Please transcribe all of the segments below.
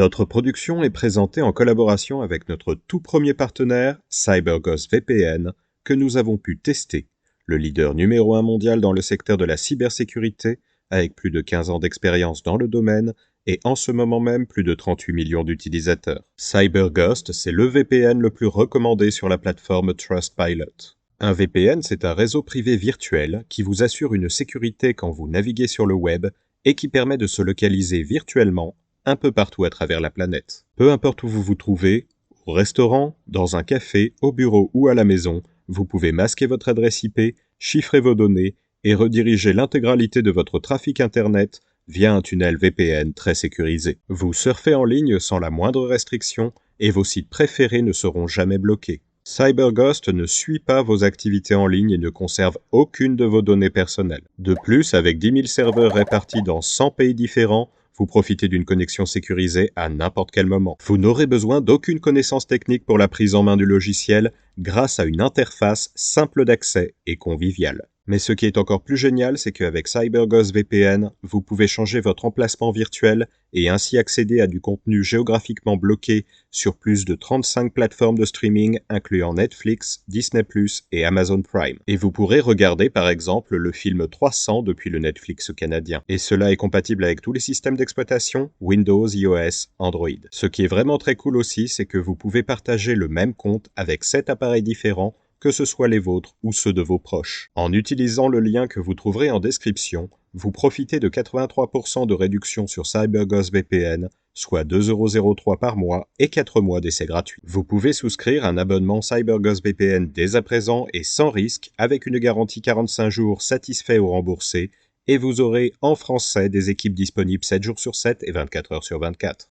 Notre production est présentée en collaboration avec notre tout premier partenaire, CyberGhost VPN, que nous avons pu tester, le leader numéro 1 mondial dans le secteur de la cybersécurité, avec plus de 15 ans d'expérience dans le domaine et en ce moment même plus de 38 millions d'utilisateurs. CyberGhost, c'est le VPN le plus recommandé sur la plateforme Trustpilot. Un VPN, c'est un réseau privé virtuel qui vous assure une sécurité quand vous naviguez sur le web et qui permet de se localiser virtuellement un peu partout à travers la planète. Peu importe où vous vous trouvez, au restaurant, dans un café, au bureau ou à la maison, vous pouvez masquer votre adresse IP, chiffrer vos données et rediriger l'intégralité de votre trafic Internet via un tunnel VPN très sécurisé. Vous surfez en ligne sans la moindre restriction et vos sites préférés ne seront jamais bloqués. CyberGhost ne suit pas vos activités en ligne et ne conserve aucune de vos données personnelles. De plus, avec 10 000 serveurs répartis dans 100 pays différents, vous profitez d'une connexion sécurisée à n'importe quel moment. Vous n'aurez besoin d'aucune connaissance technique pour la prise en main du logiciel grâce à une interface simple d'accès et conviviale. Mais ce qui est encore plus génial, c'est qu'avec CyberGhost VPN, vous pouvez changer votre emplacement virtuel et ainsi accéder à du contenu géographiquement bloqué sur plus de 35 plateformes de streaming incluant Netflix, Disney+, et Amazon Prime. Et vous pourrez regarder par exemple le film 300 depuis le Netflix canadien. Et cela est compatible avec tous les systèmes d'exploitation, Windows, iOS, Android. Ce qui est vraiment très cool aussi, c'est que vous pouvez partager le même compte avec 7 appareils différents, que ce soit les vôtres ou ceux de vos proches. En utilisant le lien que vous trouverez en description, vous profitez de 83% de réduction sur CyberGhost VPN, soit 2,03 € par mois et 4 mois d'essai gratuit. Vous pouvez souscrire un abonnement CyberGhost VPN dès à présent et sans risque, avec une garantie 45 jours satisfait ou remboursé, et vous aurez en français des équipes disponibles 7 jours sur 7 et 24 heures sur 24.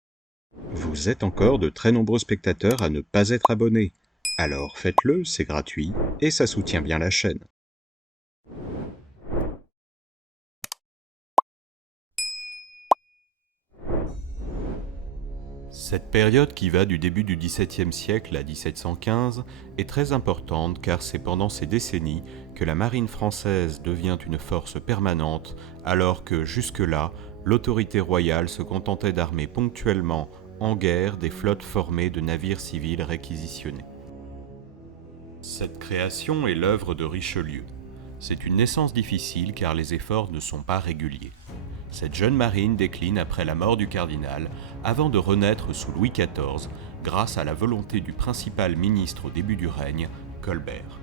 Vous êtes encore de très nombreux spectateurs à ne pas être abonnés. Alors faites-le, c'est gratuit, et ça soutient bien la chaîne. Cette période qui va du début du XVIIe siècle à 1715 est très importante car c'est pendant ces décennies que la marine française devient une force permanente alors que jusque-là, l'autorité royale se contentait d'armer ponctuellement en guerre des flottes formées de navires civils réquisitionnés. Cette création est l'œuvre de Richelieu. C'est une naissance difficile car les efforts ne sont pas réguliers. Cette jeune marine décline après la mort du cardinal avant de renaître sous Louis XIV grâce à la volonté du principal ministre au début du règne, Colbert.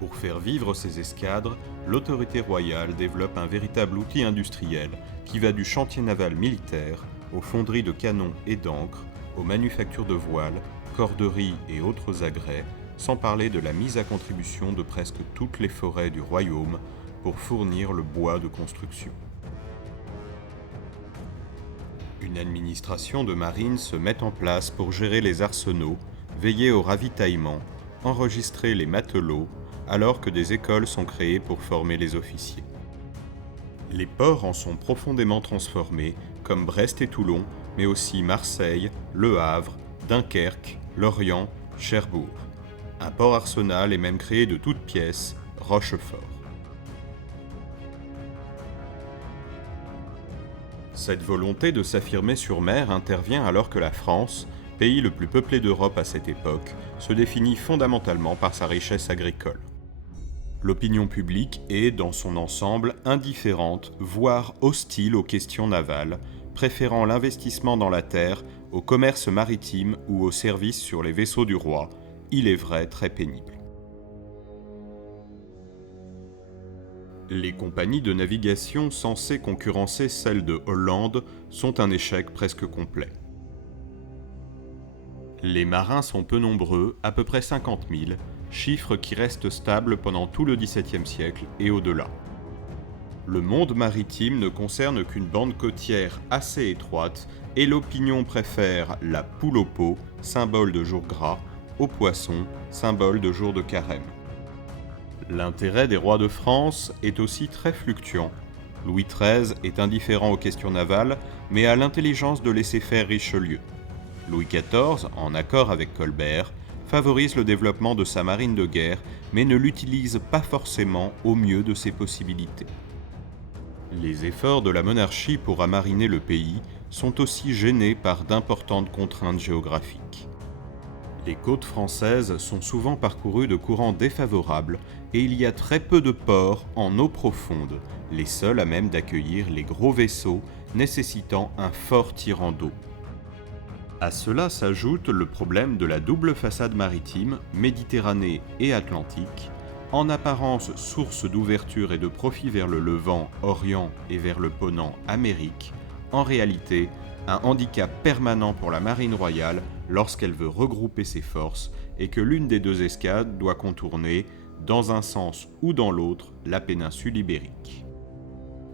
Pour faire vivre ces escadres, l'autorité royale développe un véritable outil industriel qui va du chantier naval militaire aux fonderies de canons et d'encre, aux manufactures de voiles, corderies et autres agrès, sans parler de la mise à contribution de presque toutes les forêts du royaume pour fournir le bois de construction. Une administration de marine se met en place pour gérer les arsenaux, veiller au ravitaillement, enregistrer les matelots, alors que des écoles sont créées pour former les officiers. Les ports en sont profondément transformés, comme Brest et Toulon, mais aussi Marseille, Le Havre, Dunkerque, Lorient, Cherbourg. Un port arsenal est même créé de toutes pièces, Rochefort. Cette volonté de s'affirmer sur mer intervient alors que la France, pays le plus peuplé d'Europe à cette époque, se définit fondamentalement par sa richesse agricole. L'opinion publique est, dans son ensemble, indifférente, voire hostile aux questions navales, préférant l'investissement dans la terre, au commerce maritime ou au service sur les vaisseaux du roi, il est vrai très pénible. Les compagnies de navigation censées concurrencer celles de Hollande sont un échec presque complet. Les marins sont peu nombreux, à peu près 50 000, chiffre qui reste stable pendant tout le XVIIe siècle et au-delà. Le monde maritime ne concerne qu'une bande côtière assez étroite et l'opinion préfère la poule au pot, symbole de jour gras, au poisson, symbole de jour de carême. L'intérêt des rois de France est aussi très fluctuant. Louis XIII est indifférent aux questions navales, mais a l'intelligence de laisser faire Richelieu. Louis XIV, en accord avec Colbert, favorise le développement de sa marine de guerre, mais ne l'utilise pas forcément au mieux de ses possibilités. Les efforts de la monarchie pour amariner le pays sont aussi gênés par d'importantes contraintes géographiques. Les côtes françaises sont souvent parcourues de courants défavorables et il y a très peu de ports en eau profonde, les seuls à même d'accueillir les gros vaisseaux nécessitant un fort tirant d'eau. À cela s'ajoute le problème de la double façade maritime, Méditerranée et Atlantique, en apparence source d'ouverture et de profit vers le Levant, Orient et vers le Ponant, Amérique, en réalité un handicap permanent pour la marine royale lorsqu'elle veut regrouper ses forces et que l'une des deux escadres doit contourner, dans un sens ou dans l'autre, la péninsule ibérique.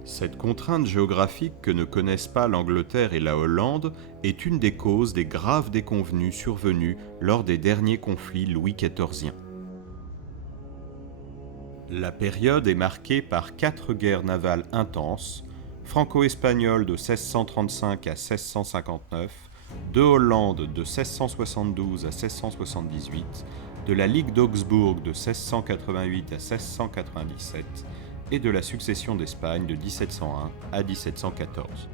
Cette contrainte géographique que ne connaissent pas l'Angleterre et la Hollande est une des causes des graves déconvenues survenues lors des derniers conflits Louis XIViens. La période est marquée par 4 guerres navales intenses, franco-espagnole de 1635 à 1659, de Hollande de 1672 à 1678, de la Ligue d'Augsbourg de 1688 à 1697 et de la succession d'Espagne de 1701 à 1714.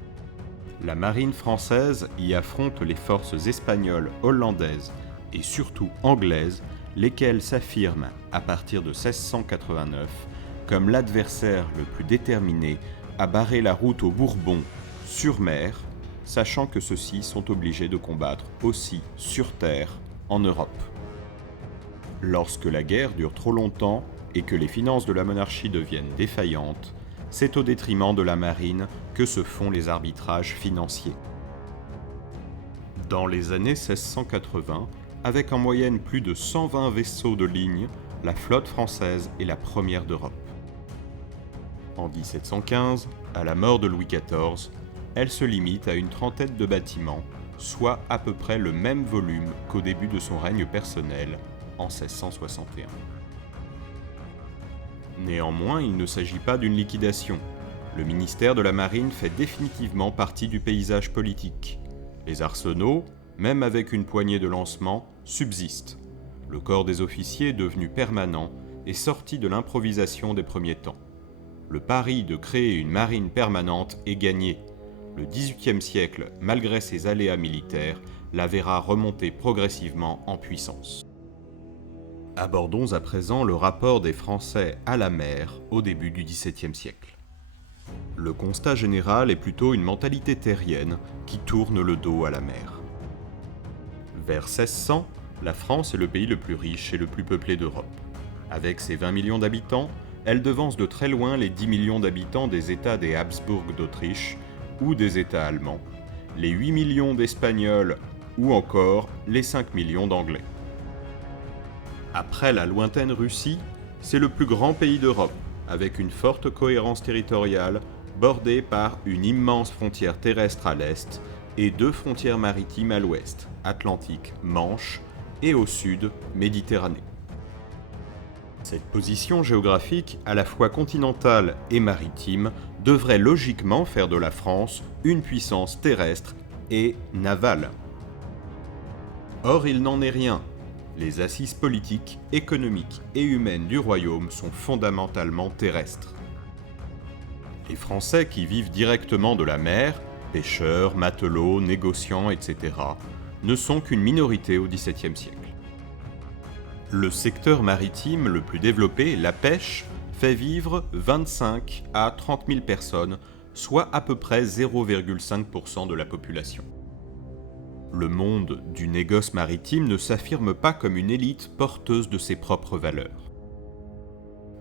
La marine française y affronte les forces espagnoles, hollandaises et surtout anglaises, lesquelles s'affirment à partir de 1689 comme l'adversaire le plus déterminé à barrer la route aux Bourbons sur mer, sachant que ceux-ci sont obligés de combattre aussi sur terre en Europe. Lorsque la guerre dure trop longtemps et que les finances de la monarchie deviennent défaillantes, c'est au détriment de la marine que se font les arbitrages financiers. Dans les années 1680, avec en moyenne plus de 120 vaisseaux de ligne, la flotte française est la première d'Europe. En 1715, à la mort de Louis XIV, elle se limite à une trentaine de bâtiments, soit à peu près le même volume qu'au début de son règne personnel, en 1661. Néanmoins, il ne s'agit pas d'une liquidation. Le ministère de la Marine fait définitivement partie du paysage politique. Les arsenaux, même avec une poignée de lancements, subsistent. Le corps des officiers, devenu permanent, est sorti de l'improvisation des premiers temps. Le pari de créer une marine permanente est gagné. Le XVIIIe siècle, malgré ses aléas militaires, la verra remonter progressivement en puissance. Abordons à présent le rapport des Français à la mer au début du XVIIe siècle. Le constat général est plutôt une mentalité terrienne qui tourne le dos à la mer. Vers 1600, la France est le pays le plus riche et le plus peuplé d'Europe. Avec ses 20 millions d'habitants, elle devance de très loin les 10 millions d'habitants des États des Habsbourg d'Autriche ou des États allemands, les 8 millions d'Espagnols ou encore les 5 millions d'Anglais. Après la lointaine Russie, c'est le plus grand pays d'Europe, avec une forte cohérence territoriale, bordée par une immense frontière terrestre à l'est et 2 frontières maritimes à l'ouest, Atlantique, Manche, et au sud, Méditerranée. Cette position géographique, à la fois continentale et maritime, devrait logiquement faire de la France une puissance terrestre et navale. Or, il n'en est rien. Les assises politiques, économiques et humaines du royaume sont fondamentalement terrestres. Les Français qui vivent directement de la mer, pêcheurs, matelots, négociants, etc., ne sont qu'une minorité au XVIIe siècle. Le secteur maritime le plus développé, la pêche, fait vivre 25 à 30 000 personnes, soit à peu près 0,5% de la population. Le monde du négoce maritime ne s'affirme pas comme une élite porteuse de ses propres valeurs.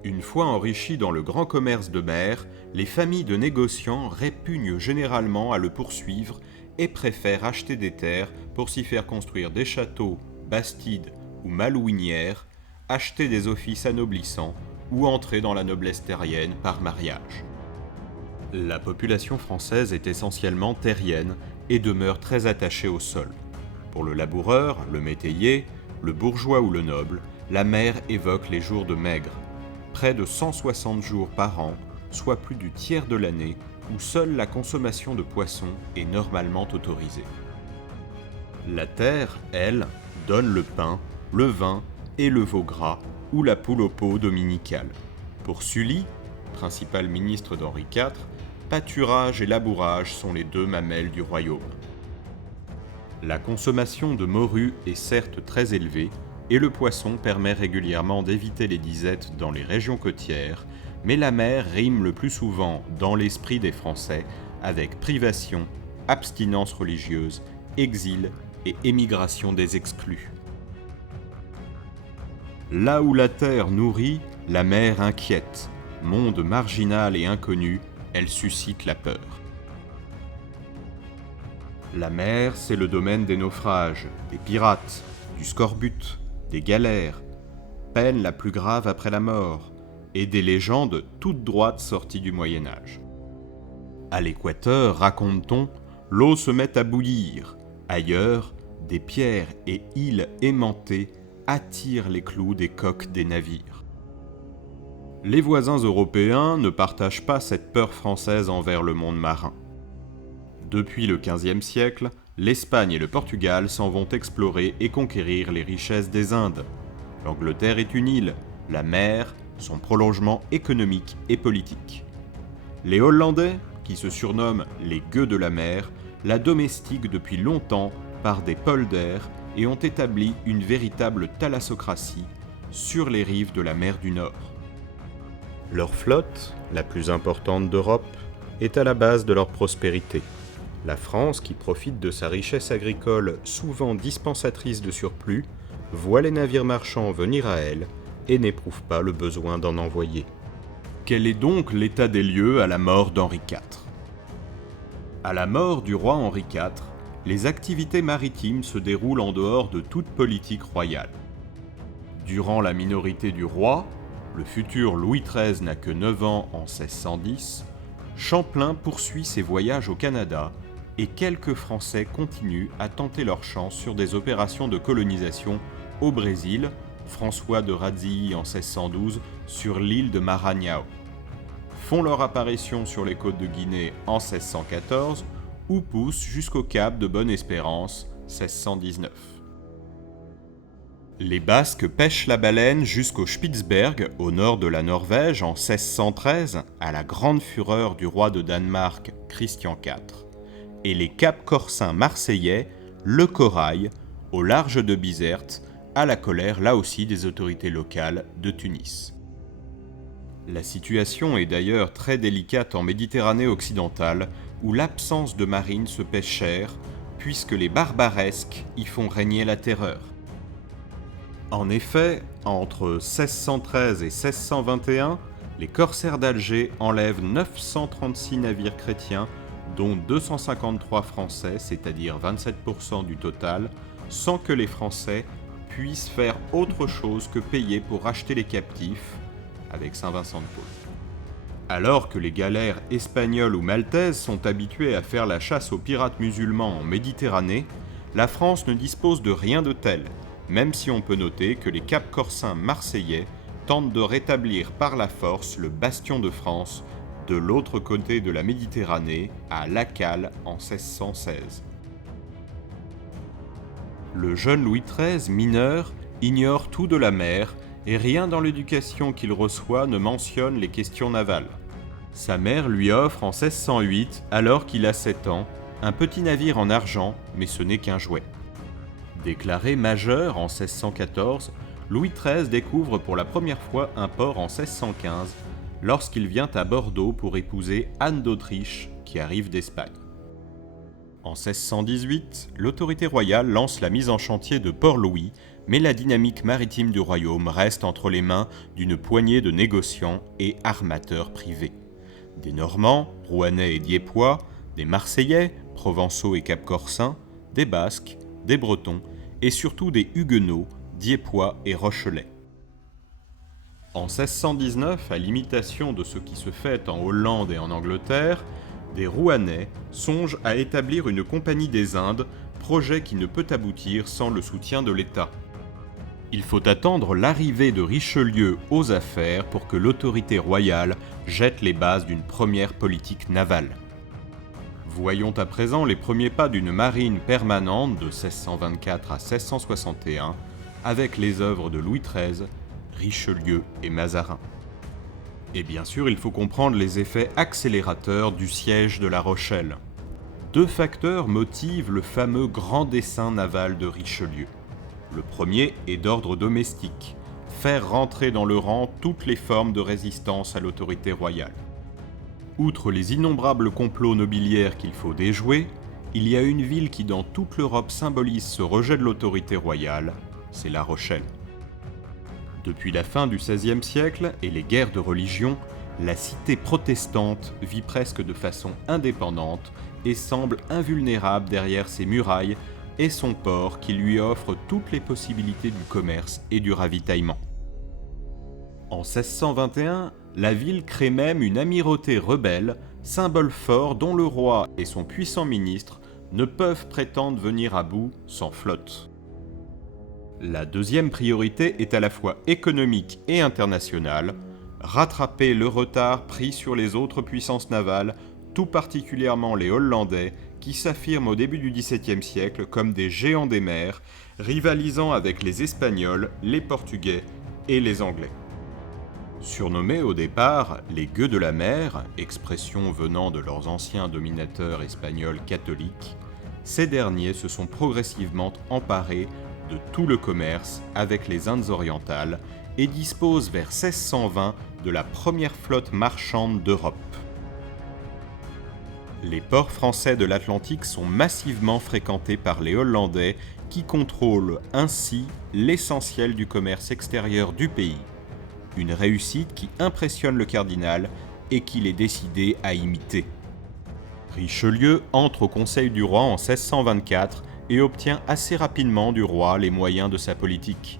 Une fois enrichis dans le grand commerce de mer, les familles de négociants répugnent généralement à le poursuivre et préfèrent acheter des terres pour s'y faire construire des châteaux, bastides ou malouinières, acheter des offices anoblissants ou entrer dans la noblesse terrienne par mariage. La population française est essentiellement terrienne et demeure très attachée au sol. Pour le laboureur, le métayer, le bourgeois ou le noble, la mer évoque les jours de maigre, près de 160 jours par an, soit plus du tiers de l'année, où seule la consommation de poissons est normalement autorisée. La terre, elle, donne le pain, le vin et le veau gras, ou la poule au pot dominicale. Pour Sully, principal ministre d'Henri IV, pâturage et labourage sont les deux mamelles du royaume. La consommation de morue est certes très élevée, et le poisson permet régulièrement d'éviter les disettes dans les régions côtières, mais la mer rime le plus souvent dans l'esprit des Français avec privation, abstinence religieuse, exil et émigration des exclus. Là où la terre nourrit, la mer inquiète. Monde marginal et inconnu, elle suscite la peur. La mer, c'est le domaine des naufrages, des pirates, du scorbut, des galères, peine la plus grave après la mort, et des légendes toutes droites sorties du Moyen-Âge. À l'équateur, raconte-t-on, l'eau se met à bouillir. Ailleurs, des pierres et îles aimantées attirent les clous des coques des navires. Les voisins européens ne partagent pas cette peur française envers le monde marin. Depuis le XVe siècle, l'Espagne et le Portugal s'en vont explorer et conquérir les richesses des Indes. L'Angleterre est une île, la mer, son prolongement économique et politique. Les Hollandais, qui se surnomment les gueux de la mer, la domestiquent depuis longtemps par des polders et ont établi une véritable thalassocratie sur les rives de la mer du Nord. Leur flotte, la plus importante d'Europe, est à la base de leur prospérité. La France, qui profite de sa richesse agricole souvent dispensatrice de surplus, voit les navires marchands venir à elle et n'éprouve pas le besoin d'en envoyer. Quel est donc l'état des lieux à la mort d'Henri IV ? À la mort du roi Henri IV, les activités maritimes se déroulent en dehors de toute politique royale. Durant la minorité du roi, le futur Louis XIII n'a que 9 ans en 1610, Champlain poursuit ses voyages au Canada et quelques Français continuent à tenter leur chance sur des opérations de colonisation au Brésil, François de Radzilly en 1612 sur l'île de Maranhão, font leur apparition sur les côtes de Guinée en 1614 ou poussent jusqu'au cap de Bonne-Espérance 1619. Les Basques pêchent la baleine jusqu'au Spitzberg, au nord de la Norvège, en 1613, à la grande fureur du roi de Danemark, Christian IV. Et les caps corsins marseillais, le corail, au large de Bizerte, à la colère là aussi des autorités locales de Tunis. La situation est d'ailleurs très délicate en Méditerranée occidentale, où l'absence de marine se paie cher, puisque les barbaresques y font régner la terreur. En effet, entre 1613 et 1621, les corsaires d'Alger enlèvent 936 navires chrétiens, dont 253 français, c'est-à-dire 27% du total, sans que les Français puissent faire autre chose que payer pour racheter les captifs, avec Saint-Vincent de Paul. Alors que les galères espagnoles ou maltaises sont habituées à faire la chasse aux pirates musulmans en Méditerranée, la France ne dispose de rien de tel, même si on peut noter que les caps corsins marseillais tentent de rétablir par la force le bastion de France de l'autre côté de la Méditerranée, à Lacal en 1616. Le jeune Louis XIII, mineur, ignore tout de la mer et rien dans l'éducation qu'il reçoit ne mentionne les questions navales. Sa mère lui offre en 1608, alors qu'il a 7 ans, un petit navire en argent, mais ce n'est qu'un jouet. Déclaré majeur en 1614, Louis XIII découvre pour la première fois un port en 1615, lorsqu'il vient à Bordeaux pour épouser Anne d'Autriche, qui arrive d'Espagne. En 1618, l'autorité royale lance la mise en chantier de Port-Louis, mais la dynamique maritime du royaume reste entre les mains d'une poignée de négociants et armateurs privés. Des Normands, Rouennais et Diepois, des Marseillais, Provençaux et Capcorsins, des Basques, des Bretons et surtout des Huguenots, Diepois et Rochelais. En 1619, à l'imitation de ce qui se fait en Hollande et en Angleterre, des Rouennais songent à établir une compagnie des Indes, projet qui ne peut aboutir sans le soutien de l'État. Il faut attendre l'arrivée de Richelieu aux affaires pour que l'autorité royale jette les bases d'une première politique navale. Voyons à présent les premiers pas d'une marine permanente de 1624 à 1661, avec les œuvres de Louis XIII, Richelieu et Mazarin. Et bien sûr, il faut comprendre les effets accélérateurs du siège de La Rochelle. 2 facteurs motivent le fameux grand dessein naval de Richelieu. Le premier est d'ordre domestique, faire rentrer dans le rang toutes les formes de résistance à l'autorité royale. Outre les innombrables complots nobiliaires qu'il faut déjouer, il y a une ville qui dans toute l'Europe symbolise ce rejet de l'autorité royale, c'est La Rochelle. Depuis la fin du XVIe siècle et les guerres de religion, la cité protestante vit presque de façon indépendante et semble invulnérable derrière ses murailles et son port qui lui offre toutes les possibilités du commerce et du ravitaillement. En 1621, la ville crée même une amirauté rebelle, symbole fort dont le roi et son puissant ministre ne peuvent prétendre venir à bout sans flotte. La deuxième priorité est à la fois économique et internationale, rattraper le retard pris sur les autres puissances navales, tout particulièrement les Hollandais, qui s'affirment au début du XVIIe siècle comme des géants des mers, rivalisant avec les Espagnols, les Portugais et les Anglais. Surnommés au départ les gueux de la mer, expression venant de leurs anciens dominateurs espagnols catholiques, ces derniers se sont progressivement emparés de tout le commerce avec les Indes orientales et disposent vers 1620 de la première flotte marchande d'Europe. Les ports français de l'Atlantique sont massivement fréquentés par les Hollandais qui contrôlent ainsi l'essentiel du commerce extérieur du pays. Une réussite qui impressionne le cardinal et qu'il est décidé à imiter. Richelieu entre au Conseil du roi en 1624 et obtient assez rapidement du roi les moyens de sa politique.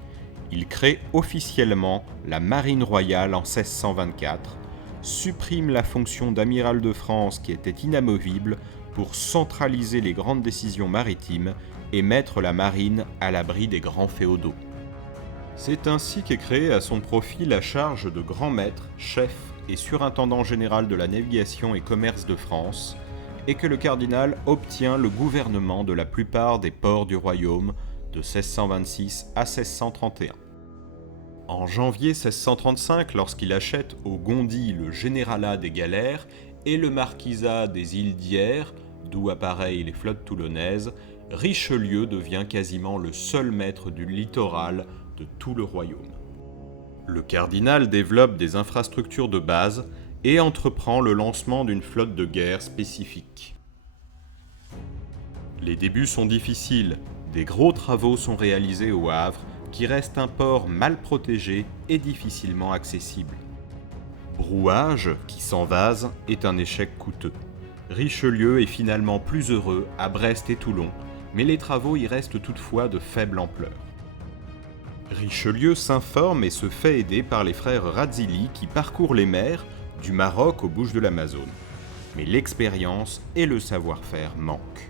Il crée officiellement la Marine royale en 1624, supprime la fonction d'amiral de France qui était inamovible pour centraliser les grandes décisions maritimes et mettre la marine à l'abri des grands féodaux. C'est ainsi qu'est créée à son profit la charge de grand maître, chef et surintendant général de la navigation et commerce de France, et que le cardinal obtient le gouvernement de la plupart des ports du royaume de 1626 à 1631. En janvier 1635, lorsqu'il achète au Gondy le généralat des galères et le marquisat des îles d'Hyères, d'où appareillent les flottes toulonnaises, Richelieu devient quasiment le seul maître du littoral de tout le royaume. Le cardinal développe des infrastructures de base et entreprend le lancement d'une flotte de guerre spécifique. Les débuts sont difficiles, des gros travaux sont réalisés au Havre, qui reste un port mal protégé et difficilement accessible. Brouage, qui s'envase, est un échec coûteux. Richelieu est finalement plus heureux à Brest et Toulon, mais les travaux y restent toutefois de faible ampleur. Richelieu s'informe et se fait aider par les frères Razilli qui parcourent les mers, du Maroc aux Bouches de l'Amazone. Mais l'expérience et le savoir-faire manquent.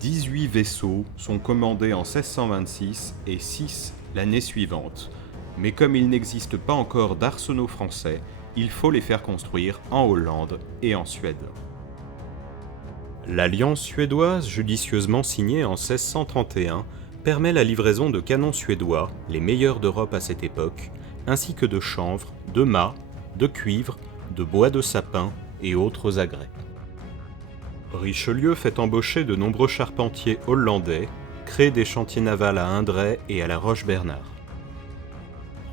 18 vaisseaux sont commandés en 1626 et 6 l'année suivante. Mais comme il n'existe pas encore d'arsenaux français, il faut les faire construire en Hollande et en Suède. L'alliance suédoise, judicieusement signée en 1631, permet la livraison de canons suédois, les meilleurs d'Europe à cette époque, ainsi que de chanvre, de mâts, de cuivre, de bois de sapin et autres agrès. Richelieu fait embaucher de nombreux charpentiers hollandais, crée des chantiers navals à Indray et à la Roche-Bernard.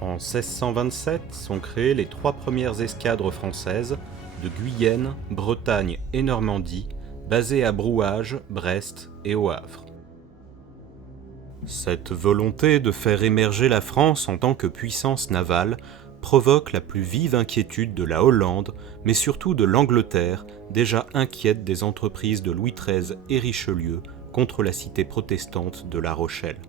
En 1627 sont créées les 3 premières escadres françaises de Guyenne, Bretagne et Normandie, basées à Brouage, Brest et au Havre. Cette volonté de faire émerger la France en tant que puissance navale provoque la plus vive inquiétude de la Hollande, mais surtout de l'Angleterre, déjà inquiète des entreprises de Louis XIII et Richelieu contre la cité protestante de La Rochelle.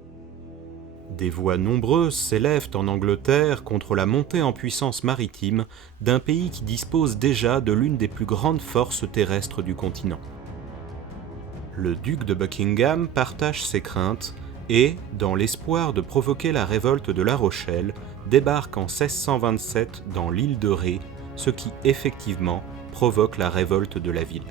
Des voix nombreuses s'élèvent en Angleterre contre la montée en puissance maritime d'un pays qui dispose déjà de l'une des plus grandes forces terrestres du continent. Le duc de Buckingham partage ces craintes et, dans l'espoir de provoquer la révolte de La Rochelle, débarque en 1627 dans l'île de Ré, ce qui effectivement provoque la révolte de la ville.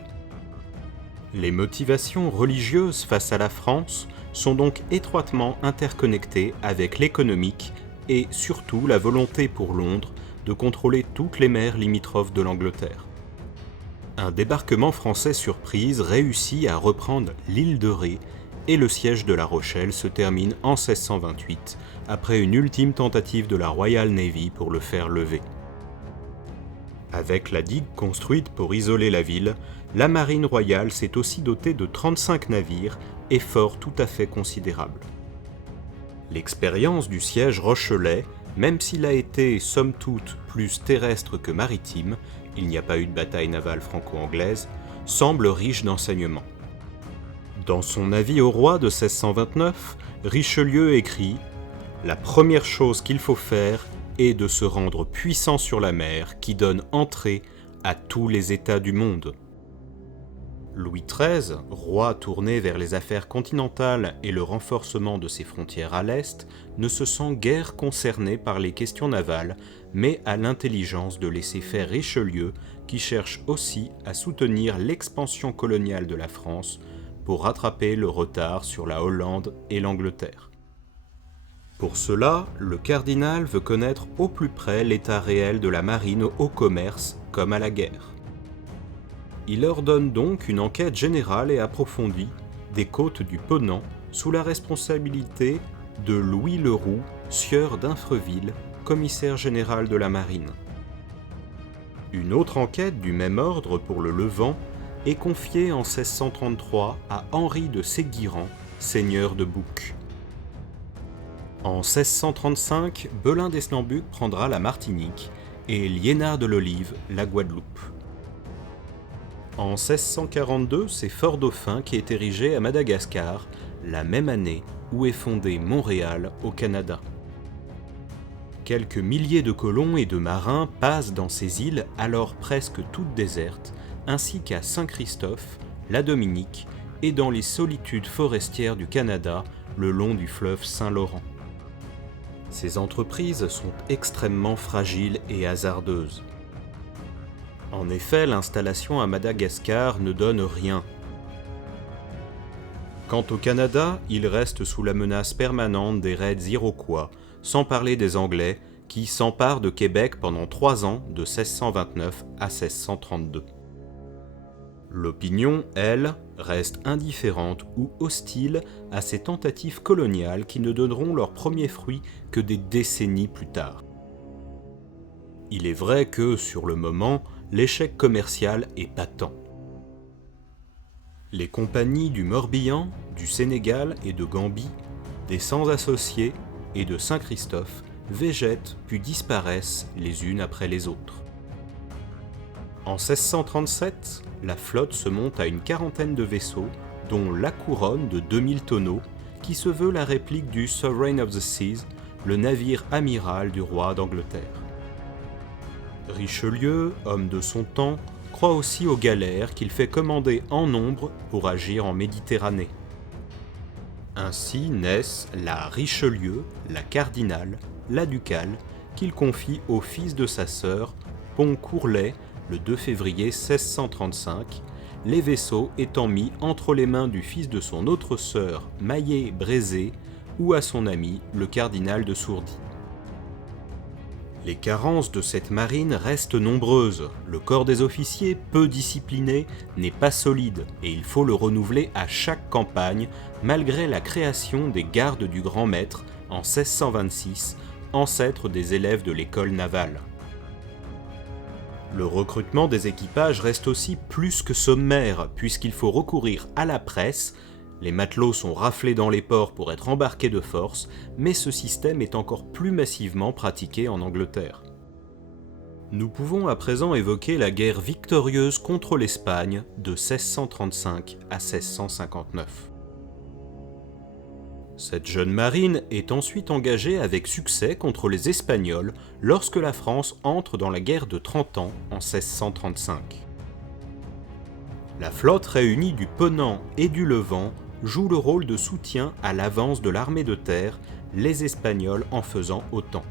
Les motivations religieuses face à la France sont donc étroitement interconnectées avec l'économique et surtout la volonté pour Londres de contrôler toutes les mers limitrophes de l'Angleterre. Un débarquement français surprise réussit à reprendre l'île de Ré et le siège de La Rochelle se termine en 1628, après une ultime tentative de la Royal Navy pour le faire lever. Avec la digue construite pour isoler la ville, la marine royale s'est aussi dotée de 35 navires, effort tout à fait considérable. L'expérience du siège rochelais, même s'il a été somme toute plus terrestre que maritime, il n'y a pas eu de bataille navale franco-anglaise, semble riche d'enseignements. Dans son avis au roi de 1629, Richelieu écrit « La première chose qu'il faut faire est de se rendre puissant sur la mer qui donne entrée à tous les États du monde. » Louis XIII, roi tourné vers les affaires continentales et le renforcement de ses frontières à l'Est, ne se sent guère concerné par les questions navales, mais a l'intelligence de laisser faire Richelieu, qui cherche aussi à soutenir l'expansion coloniale de la France pour rattraper le retard sur la Hollande et l'Angleterre. Pour cela, le cardinal veut connaître au plus près l'état réel de la marine au commerce comme à la guerre. Il ordonne donc une enquête générale et approfondie des côtes du Ponant sous la responsabilité de Louis Leroux, sieur d'Infreville, commissaire général de la marine. Une autre enquête du même ordre pour le Levant est confiée en 1633 à Henri de Séguirand, seigneur de Bouc. En 1635, Belin d'Esnambuc prendra la Martinique et Liénard de l'Olive la Guadeloupe. En 1642, c'est Fort-Dauphin qui est érigé à Madagascar, la même année où est fondé Montréal au Canada. Quelques milliers de colons et de marins passent dans ces îles alors presque toutes désertes, ainsi qu'à Saint-Christophe, la Dominique et dans les solitudes forestières du Canada le long du fleuve Saint-Laurent. Ces entreprises sont extrêmement fragiles et hasardeuses. En effet, l'installation à Madagascar ne donne rien. Quant au Canada, il reste sous la menace permanente des raids iroquois, sans parler des Anglais, qui s'emparent de Québec pendant 3 ans, de 1629 à 1632. L'opinion, elle, reste indifférente ou hostile à ces tentatives coloniales qui ne donneront leurs premiers fruits que des décennies plus tard. Il est vrai que, sur le moment, l'échec commercial est patent. Les compagnies du Morbihan, du Sénégal et de Gambie, des Sans-Associés et de Saint-Christophe végètent puis disparaissent les unes après les autres. En 1637, la flotte se monte à une quarantaine de vaisseaux, dont la Couronne de 2000 tonneaux, qui se veut la réplique du Sovereign of the Seas, le navire amiral du roi d'Angleterre. Richelieu, homme de son temps, croit aussi aux galères qu'il fait commander en nombre pour agir en Méditerranée. Ainsi naissent la Richelieu, la Cardinal, la Ducale, qu'il confie au fils de sa sœur, Pont Courlet, le 2 février 1635, les vaisseaux étant mis entre les mains du fils de son autre sœur, Maillé-Brézé, ou à son ami, le cardinal de Sourdis. Les carences de cette marine restent nombreuses, le corps des officiers, peu discipliné, n'est pas solide et il faut le renouveler à chaque campagne, malgré la création des gardes du grand maître en 1626, ancêtres des élèves de l'école navale. Le recrutement des équipages reste aussi plus que sommaire, puisqu'il faut recourir à la presse. Les matelots sont raflés dans les ports pour être embarqués de force, mais ce système est encore plus massivement pratiqué en Angleterre. Nous pouvons à présent évoquer la guerre victorieuse contre l'Espagne de 1635 à 1659. Cette jeune marine est ensuite engagée avec succès contre les Espagnols lorsque la France entre dans la guerre de 30 ans en 1635. La flotte réunie du Ponant et du Levant joue le rôle de soutien à l'avance de l'armée de terre, les Espagnols en faisant autant.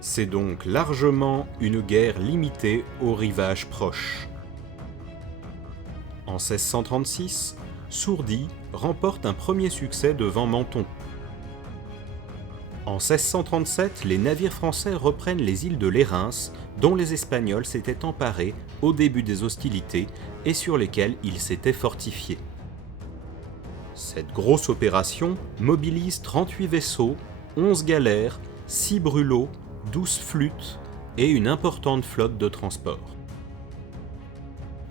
C'est donc largement une guerre limitée aux rivages proches. En 1636, Sourdis remporte un premier succès devant Menton. En 1637, les navires français reprennent les îles de Lérins, dont les Espagnols s'étaient emparés au début des hostilités et sur lesquelles ils s'étaient fortifiés. Cette grosse opération mobilise 38 vaisseaux, 11 galères, 6 brûlots, 12 flûtes et une importante flotte de transport.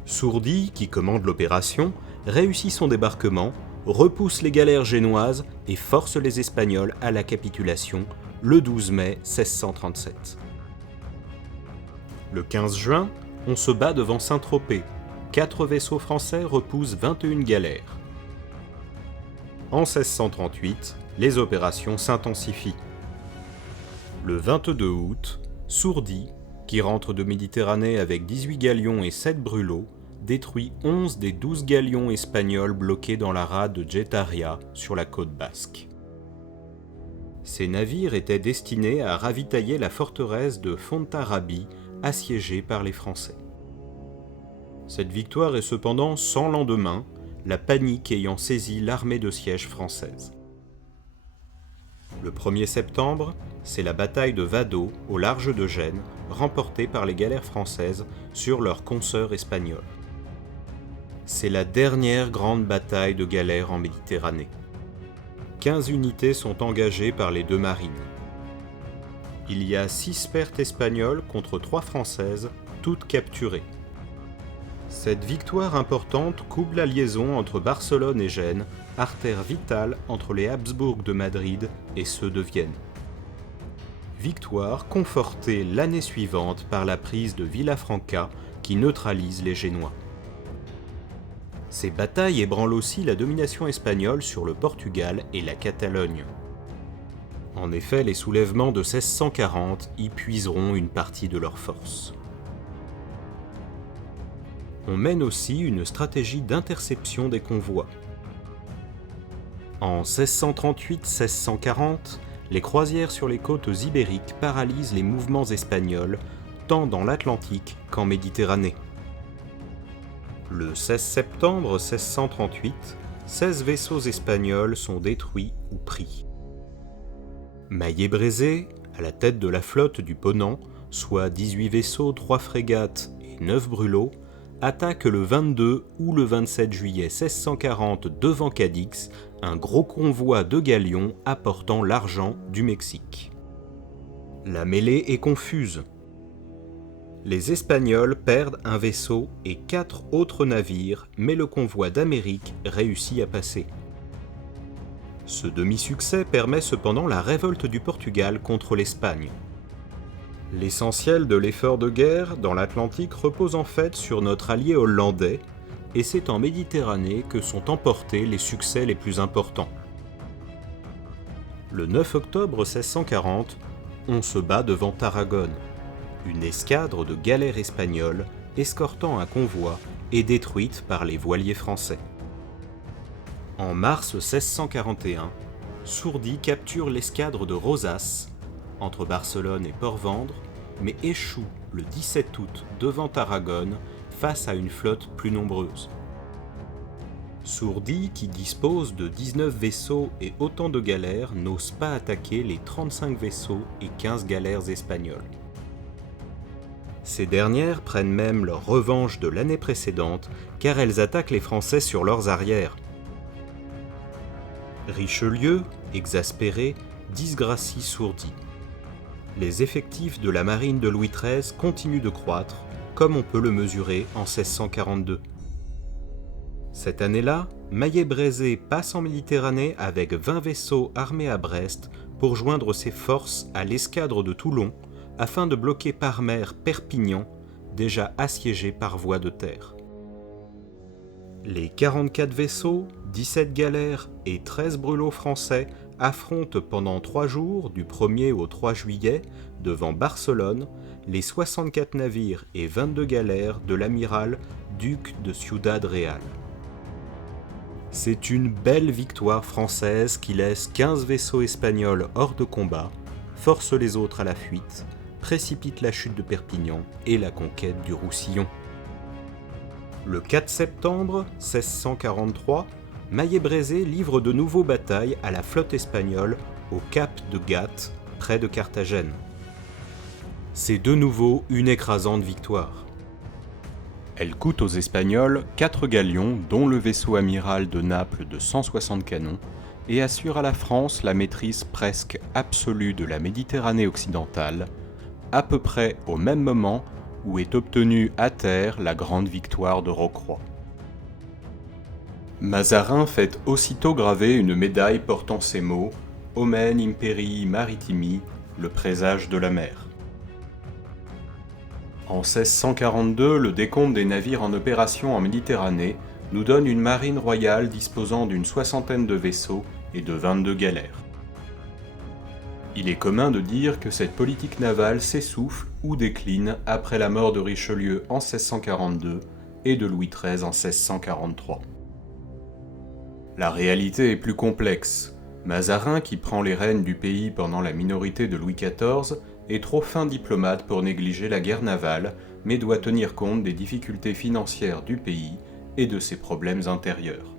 Sourdis, qui commande l'opération, réussit son débarquement, repousse les galères génoises et force les Espagnols à la capitulation le 12 mai 1637. Le 15 juin, on se bat devant Saint-Tropez. 4 vaisseaux français repoussent 21 galères. En 1638, les opérations s'intensifient. Le 22 août, Sourdis, qui rentre de Méditerranée avec 18 galions et 7 brûlots, détruit 11 des 12 galions espagnols bloqués dans la rade de Getaria sur la côte basque. Ces navires étaient destinés à ravitailler la forteresse de Fontarrabie, assiégée par les Français. Cette victoire est cependant sans lendemain, la panique ayant saisi l'armée de siège française. Le 1er septembre, c'est la bataille de Vado, au large de Gênes, remportée par les galères françaises sur leurs consoeurs espagnols. C'est la dernière grande bataille de galères en Méditerranée. 15 unités sont engagées par les deux marines. Il y a 6 pertes espagnoles contre 3 françaises, toutes capturées. Cette victoire importante coupe la liaison entre Barcelone et Gênes, artère vitale entre les Habsbourg de Madrid et ceux de Vienne. Victoire confortée l'année suivante par la prise de Villafranca qui neutralise les Génois. Ces batailles ébranlent aussi la domination espagnole sur le Portugal et la Catalogne. En effet, les soulèvements de 1640 y puiseront une partie de leurs forces. On mène aussi une stratégie d'interception des convois. En 1638-1640, les croisières sur les côtes ibériques paralysent les mouvements espagnols, tant dans l'Atlantique qu'en Méditerranée. Le 16 septembre 1638, 16 vaisseaux espagnols sont détruits ou pris. Maillé-Brézé, à la tête de la flotte du Ponant, soit 18 vaisseaux, 3 frégates et 9 brûlots, attaque le 22 ou le 27 juillet 1640 devant Cadix un gros convoi de galions apportant l'argent du Mexique. La mêlée est confuse. Les Espagnols perdent un vaisseau et 4 autres navires, mais le convoi d'Amérique réussit à passer. Ce demi-succès permet cependant la révolte du Portugal contre l'Espagne. L'essentiel de l'effort de guerre dans l'Atlantique repose en fait sur notre allié hollandais, et c'est en Méditerranée que sont emportés les succès les plus importants. Le 9 octobre 1640, on se bat devant Tarragone. Une escadre de galères espagnoles escortant un convoi est détruite par les voiliers français. En mars 1641, Sourdis capture l'escadre de Rosas, entre Barcelone et Port-Vendre, mais échoue le 17 août devant Tarragone face à une flotte plus nombreuse. Sourdis, qui dispose de 19 vaisseaux et autant de galères, n'ose pas attaquer les 35 vaisseaux et 15 galères espagnoles. Ces dernières prennent même leur revanche de l'année précédente, car elles attaquent les Français sur leurs arrières. Richelieu, exaspéré, disgracie Sourdis. Les effectifs de la marine de Louis XIII continuent de croître, comme on peut le mesurer en 1642. Cette année-là, Maillé-Brézé passe en Méditerranée avec 20 vaisseaux armés à Brest pour joindre ses forces à l'escadre de Toulon afin de bloquer par mer Perpignan, déjà assiégé par voie de terre. Les 44 vaisseaux, 17 galères et 13 brûlots français affrontent pendant 3 jours, du 1er au 3 juillet, devant Barcelone, les 64 navires et 22 galères de l'amiral duc de Ciudad Real. C'est une belle victoire française qui laisse 15 vaisseaux espagnols hors de combat, force les autres à la fuite, précipite la chute de Perpignan et la conquête du Roussillon. Le 4 septembre 1643, Maillé-Brézé livre de nouveau bataille à la flotte espagnole au cap de Gate, près de Carthagène. C'est de nouveau une écrasante victoire. Elle coûte aux Espagnols 4 galions, dont le vaisseau amiral de Naples de 160 canons, et assure à la France la maîtrise presque absolue de la Méditerranée occidentale, à peu près au même moment où est obtenue à terre la grande victoire de Rocroi. Mazarin fait aussitôt graver une médaille portant ces mots « Omen imperii maritimi », le présage de la mer. En 1642, le décompte des navires en opération en Méditerranée nous donne une marine royale disposant d'une 60aine de vaisseaux et de 22 galères. Il est commun de dire que cette politique navale s'essouffle ou décline après la mort de Richelieu en 1642 et de Louis XIII en 1643. La réalité est plus complexe. Mazarin, qui prend les rênes du pays pendant la minorité de Louis XIV, est trop fin diplomate pour négliger la guerre navale, mais doit tenir compte des difficultés financières du pays et de ses problèmes intérieurs.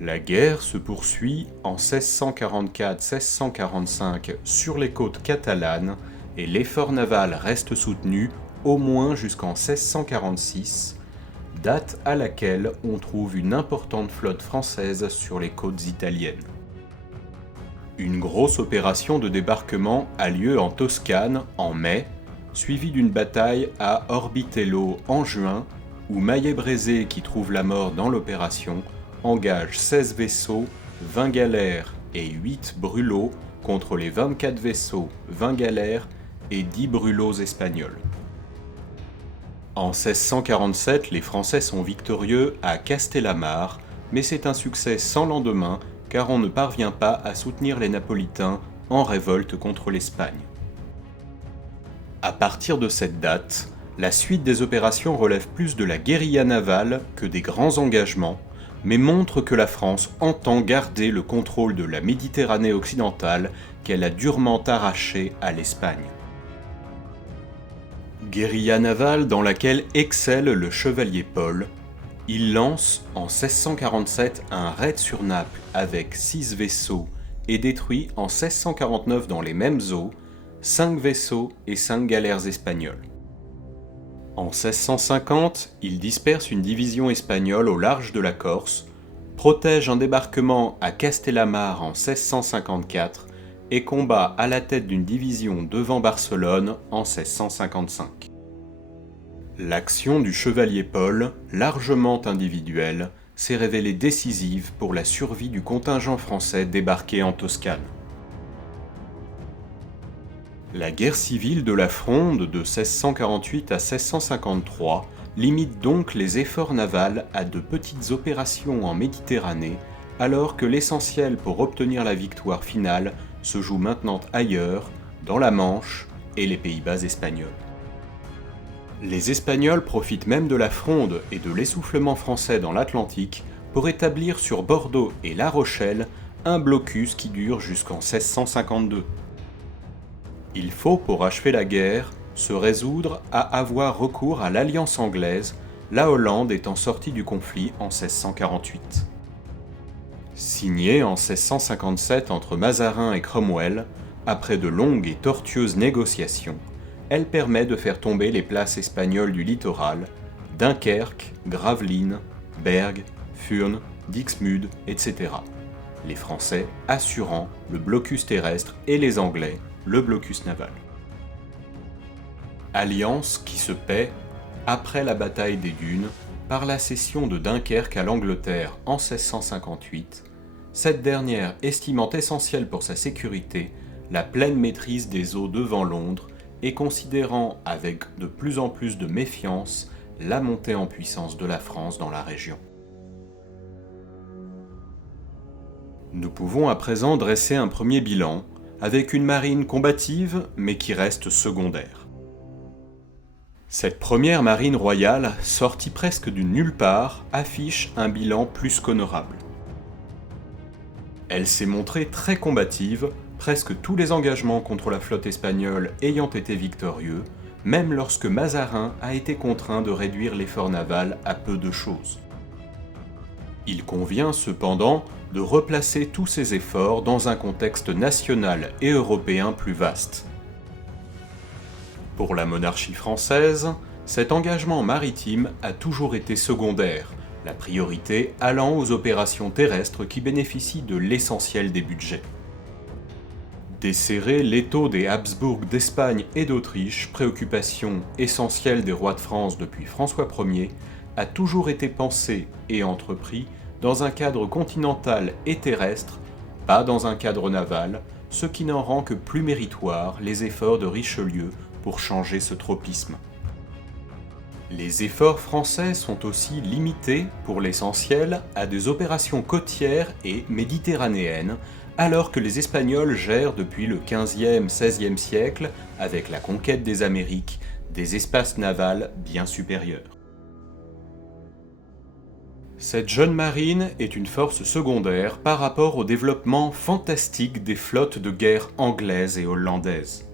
La guerre se poursuit en 1644-1645 sur les côtes catalanes et l'effort naval reste soutenu au moins jusqu'en 1646, date à laquelle on trouve une importante flotte française sur les côtes italiennes. Une grosse opération de débarquement a lieu en Toscane en mai, suivie d'une bataille à Orbitello en juin, où Maillé-Brézé, qui trouve la mort dans l'opération, engage 16 vaisseaux, 20 galères et 8 brûlots contre les 24 vaisseaux, 20 galères et 10 brûlots espagnols. En 1647, les Français sont victorieux à Castellamare, mais c'est un succès sans lendemain car on ne parvient pas à soutenir les Napolitains en révolte contre l'Espagne. À partir de cette date, la suite des opérations relève plus de la guérilla navale que des grands engagements, mais montre que la France entend garder le contrôle de la Méditerranée occidentale qu'elle a durement arrachée à l'Espagne. Guérilla navale dans laquelle excelle le chevalier Paul. Il lance en 1647 un raid sur Naples avec 6 vaisseaux et détruit en 1649 dans les mêmes eaux 5 vaisseaux et 5 galères espagnoles. En 1650, il disperse une division espagnole au large de la Corse, protège un débarquement à Castellamare en 1654 et combat à la tête d'une division devant Barcelone en 1655. L'action du chevalier Paul, largement individuelle, s'est révélée décisive pour la survie du contingent français débarqué en Toscane. La guerre civile de la Fronde de 1648 à 1653 limite donc les efforts navals à de petites opérations en Méditerranée, alors que l'essentiel pour obtenir la victoire finale se joue maintenant ailleurs, dans la Manche et les Pays-Bas espagnols. Les Espagnols profitent même de la Fronde et de l'essoufflement français dans l'Atlantique pour établir sur Bordeaux et La Rochelle un blocus qui dure jusqu'en 1652. Il faut, pour achever la guerre, se résoudre à avoir recours à l'alliance anglaise, la Hollande étant sortie du conflit en 1648. Signée en 1657 entre Mazarin et Cromwell, après de longues et tortueuses négociations, elle permet de faire tomber les places espagnoles du littoral, Dunkerque, Gravelines, Bergue, Furnes, Dixmude, etc. Les Français assurant le blocus terrestre et les Anglais le blocus naval. Alliance qui se paie, après la bataille des Dunes, par la cession de Dunkerque à l'Angleterre en 1658, cette dernière estimant essentielle pour sa sécurité la pleine maîtrise des eaux devant Londres et considérant avec de plus en plus de méfiance la montée en puissance de la France dans la région. Nous pouvons à présent dresser un premier bilan, avec une marine combative mais qui reste secondaire. Cette première marine royale, sortie presque du nulle part, affiche un bilan plus qu'honorable. Elle s'est montrée très combative, presque tous les engagements contre la flotte espagnole ayant été victorieux, même lorsque Mazarin a été contraint de réduire l'effort naval à peu de choses. Il convient cependant de replacer tous ces efforts dans un contexte national et européen plus vaste. Pour la monarchie française, cet engagement maritime a toujours été secondaire, la priorité allant aux opérations terrestres qui bénéficient de l'essentiel des budgets. Desserrer l'étau des Habsbourg d'Espagne et d'Autriche, préoccupation essentielle des rois de France depuis François Ier, a toujours été pensé et entrepris dans un cadre continental et terrestre, pas dans un cadre naval, ce qui n'en rend que plus méritoire les efforts de Richelieu pour changer ce tropisme. Les efforts français sont aussi limités, pour l'essentiel, à des opérations côtières et méditerranéennes, alors que les Espagnols gèrent depuis le XVe-XVIe siècle, avec la conquête des Amériques, des espaces navals bien supérieurs. Cette jeune marine est une force secondaire par rapport au développement fantastique des flottes de guerre anglaises et hollandaises.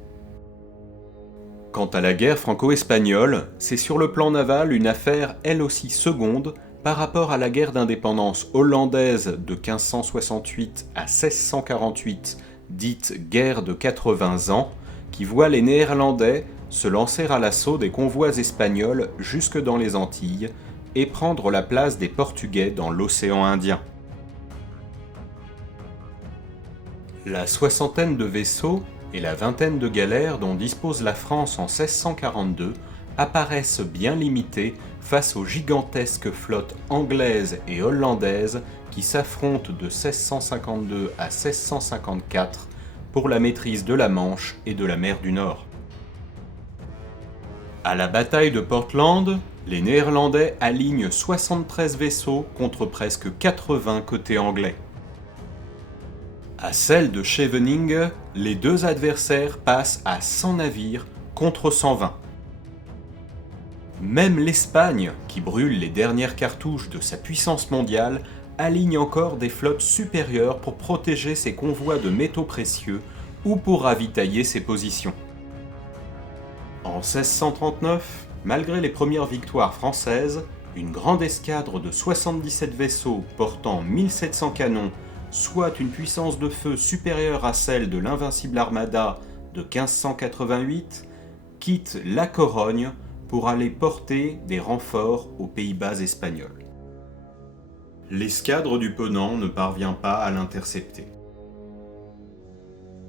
Quant à la guerre franco-espagnole, c'est sur le plan naval une affaire elle aussi seconde par rapport à la guerre d'indépendance hollandaise de 1568 à 1648, dite guerre de 80 ans, qui voit les Néerlandais se lancer à l'assaut des convois espagnols jusque dans les Antilles et prendre la place des Portugais dans l'océan Indien. La soixantaine de vaisseaux et la vingtaine de galères dont dispose la France en 1642 apparaissent bien limitées face aux gigantesques flottes anglaises et hollandaises qui s'affrontent de 1652 à 1654 pour la maîtrise de la Manche et de la mer du Nord. À la bataille de Portland, les Néerlandais alignent 73 vaisseaux contre presque 80 côté anglais. À celle de Scheveningen, les deux adversaires passent à 100 navires contre 120. Même l'Espagne, qui brûle les dernières cartouches de sa puissance mondiale, aligne encore des flottes supérieures pour protéger ses convois de métaux précieux ou pour ravitailler ses positions. En 1639, malgré les premières victoires françaises, une grande escadre de 77 vaisseaux portant 1700 canons, soit une puissance de feu supérieure à celle de l'invincible armada de 1588, quitte la Corogne pour aller porter des renforts aux Pays-Bas espagnols. L'escadre du Ponant ne parvient pas à l'intercepter.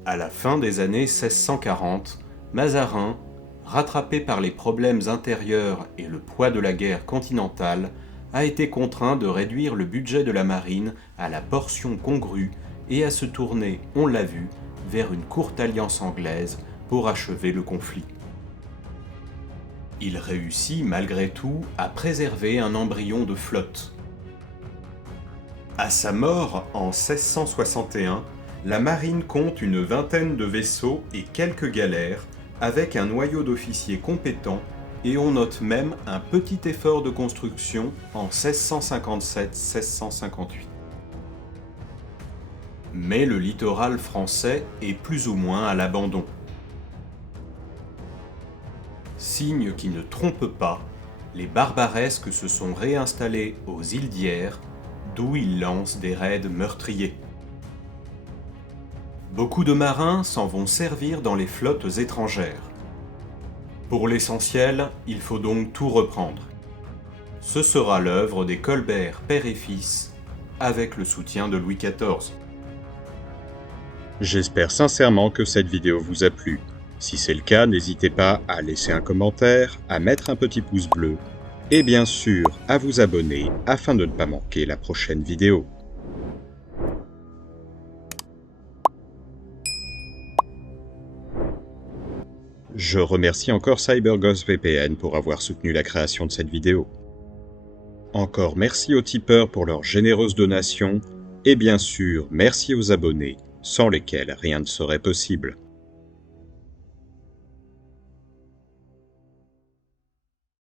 À la fin des années 1640, Mazarin, rattrapé par les problèmes intérieurs et le poids de la guerre continentale, a été contraint de réduire le budget de la marine à la portion congrue et à se tourner, on l'a vu, vers une courte alliance anglaise pour achever le conflit. Il réussit malgré tout à préserver un embryon de flotte. À sa mort en 1661, la marine compte une vingtaine de vaisseaux et quelques galères, avec un noyau d'officiers compétents, et on note même un petit effort de construction en 1657-1658. Mais le littoral français est plus ou moins à l'abandon. Signe qui ne trompe pas, les barbaresques se sont réinstallés aux îles d'Hyères, d'où ils lancent des raids meurtriers. Beaucoup de marins s'en vont servir dans les flottes étrangères. Pour l'essentiel, il faut donc tout reprendre. Ce sera l'œuvre des Colbert père et fils, avec le soutien de Louis XIV. J'espère sincèrement que cette vidéo vous a plu. Si c'est le cas, n'hésitez pas à laisser un commentaire, à mettre un petit pouce bleu, et bien sûr à vous abonner afin de ne pas manquer la prochaine vidéo. Je remercie encore CyberGhost VPN pour avoir soutenu la création de cette vidéo. Encore merci aux tipeurs pour leurs généreuses donations, et bien sûr merci aux abonnés, sans lesquels rien ne serait possible.